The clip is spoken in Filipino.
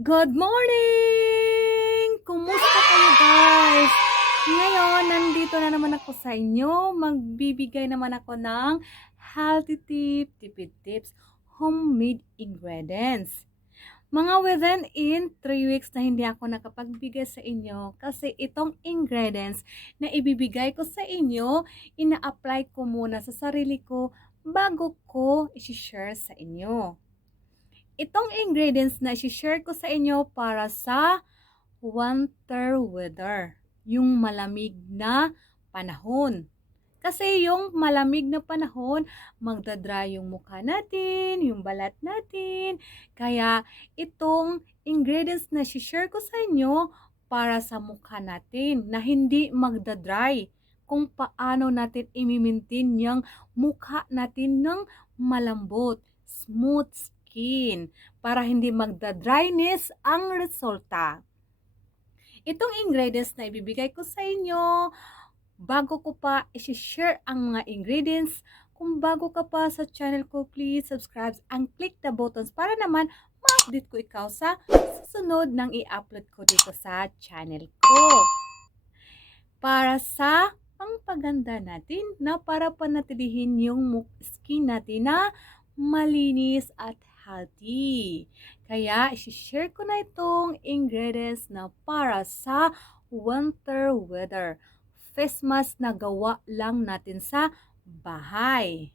Good morning! Kumusta kayo guys? Ngayon, nandito na naman ako sa inyo. Magbibigay naman ako ng healthy tipid tips, homemade ingredients. Mga within 3 weeks na hindi ako nakapagbigay sa inyo kasi itong ingredients na ibibigay ko sa inyo, ina-apply ko muna sa sarili ko bago ko i-share sa inyo. Itong ingredients na i-share ko sa inyo para sa winter weather, yung malamig na panahon. Kasi yung malamig na panahon, magdadry yung mukha natin, yung balat natin. Kaya itong ingredients na i-share ko sa inyo para sa mukha natin na hindi magdadry. Kung paano natin i-maintain yung mukha natin ng malambot, smooth skin para hindi magda-dryness ang resulta. Itong ingredients na ibibigay ko sa inyo, bago ko pa i-share ang mga ingredients, kung bago ka pa sa channel ko, please subscribe and click the buttons para naman ma-update ko ikaw sa susunod ng i-upload ko dito sa channel ko. Para sa pangpaganda natin na para panatilihin yung skin natin na malinis at healthy. Kaya, i-share ko na itong ingredients na para sa winter weather. Face mask na gawa lang natin sa bahay.